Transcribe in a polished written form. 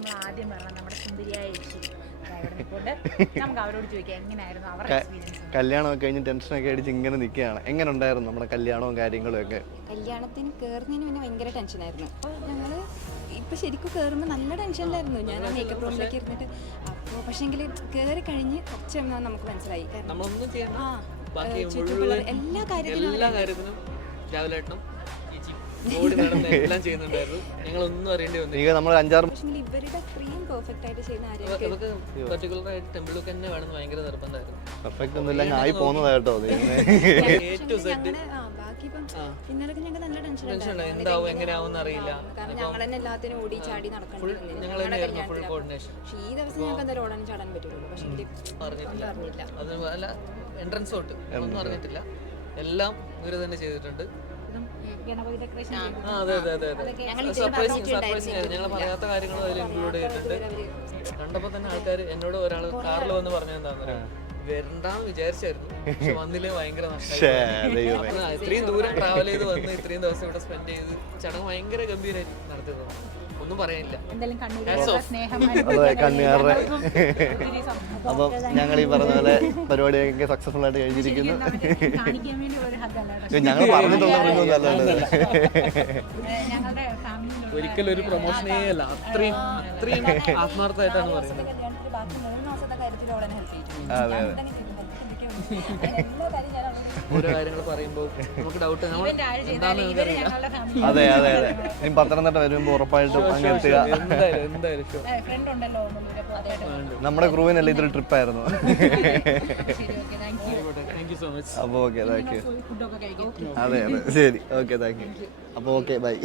നമ്മൾ ആദ്യം പറഞ്ഞ നമ്മുടെ സുന്ദരിയായ ചേച്ചി നമുക്ക് അവരോട് ചോദിക്കാം എങ്ങനെയായിരുന്നു അവരുടെ എക്സ്പീരിയൻസ്. കല്യാണമൊക്കെ കഴിഞ്ഞ് ടെൻഷനൊക്കെ അടിച്ച് ഇങ്ങനെ നിൽക്കുകയാണ്. എങ്ങനെ ഉണ്ടായിരുന്നു നമ്മുടെ കല്യാണവും കാര്യങ്ങളും ഒക്കെ? കല്യാണത്തിന് കയറുന്നതിന് പിന്നെ ഭയങ്കര ടെൻഷനായിരുന്നു. അപ്പോൾ ഞങ്ങൾ ഇപ്പോൾ ശരിക്കും കയറുമ്പോൾ നല്ല ടെൻഷനിലായിരുന്നു. ഞാൻ ആ മേക്കപ്പ് റൂമിലേക്ക് ഇരുന്നിട്ട്. അപ്പോൾ പക്ഷേങ്കിൽ കയറി കഴിഞ്ഞ് കുറച്ച് നമുക്ക് മനസ്സിലായി. എല്ലാ കാര്യത്തിനും രാവിലെ എല്ലാം ചെയ്യുന്നുണ്ടായിരുന്നു. ഞങ്ങളൊന്നും അറിയേണ്ടി വന്നില്ല. നമ്മൾ 5-6 ഇവരുടെ അത്രയും പെർഫെക്റ്റ് ആയിട്ട് ചെയ്യുന്ന നമുക്ക് പർട്ടിക്കുലർ ആയിട്ട് ടെമ്പിൾ ലുക്ക് തന്നെ വേണമെന്ന് ഭയങ്കര നിർബന്ധമായിരുന്നു. പെർഫെക്റ്റ് ഒന്നുമില്ല, ആയി പോകുന്നതാ കേട്ടോ. ബാക്കി ഇപ്പം ഇന്നലൊക്കെ ഞങ്ങൾക്ക് നല്ല ടെൻഷൻ എന്താവും എങ്ങനെയാവും അറിയില്ല. കാരണം ഞങ്ങൾ തന്നെ എല്ലാത്തിനും ഓടി ചാടി നടക്കണ്ടിരുന്നില്ല. Full coordination. പക്ഷേ ഈ ദിവസം ഞങ്ങൾക്ക് എന്തായാലും ഓടാനും ചാടാൻ പറ്റുള്ളൂ. പക്ഷേ അറിഞ്ഞില്ല. അതല്ല എൻട്രൻസ് തൊട്ട് ഒന്നും അറിഞ്ഞിട്ടില്ല. എല്ലാം ഇവര് തന്നെ ചെയ്തിട്ടുണ്ട്. ഗണപതി ഡെക്കറേഷൻ സർപ്രൈസിങ് ഞങ്ങൾ പറയാത്ത കാര്യങ്ങളും അതിൽ ഇൻക്ലൂഡ് ചെയ്തിട്ടുണ്ട്. കണ്ടപ്പോ തന്നെ ആൾക്കാർ എന്നോട് ഒരാൾ കാറിൽ വന്ന് പറഞ്ഞെന്താന്ന് വരണ്ടാന്ന് വിചാരിച്ചായിരുന്നു. പക്ഷെ വന്നില്ലേ ഭയങ്കര നഷ്ടമായി. ഇത്രയും ദൂരം ട്രാവൽ ചെയ്ത് വന്ന് ഇത്രയും ദിവസം ഇവിടെ സ്പെൻഡ് ചെയ്ത് ചടങ്ങ് ഭയങ്കര ഗംഭീരമായിട്ട് നടത്തിയത്. ഒന്നും പറയാനില്ല. കണ്ണുകാരുടെ അപ്പം ഞങ്ങൾ ഈ പറഞ്ഞ പോലെ പരിപാടിയൊക്കെ സക്സസ്ഫുൾ ആയിട്ട് കഴിഞ്ഞിരിക്കുന്നു. ഞങ്ങൾ പറഞ്ഞിട്ടുള്ള ഒരിക്കലും ഒരു പ്രൊമോഷനേ അല്ല. അത്രയും ആത്മാർത്ഥമായിട്ടാണ് പറയുന്നത്. അതെ അതെ ഓരോ കാര്യങ്ങൾ പറയുമ്പോൾ നമുക്ക് ഡൗട്ട് അതെ അതെ അതെ ഇനി പത്തനംതിട്ട വരുമ്പോൾ ഉറപ്പായിട്ടും അങ്ങ് എത്തുക. നമ്മുടെ ക്രൂവിനല്ല ഇതൊരു ട്രിപ്പായിരുന്നു. അപ്പോൾ ഓക്കെ, താങ്ക് യു. അതെ അതെ ശരി, ഓക്കെ, താങ്ക് യു. അപ്പോൾ ഓക്കെ, ബൈ.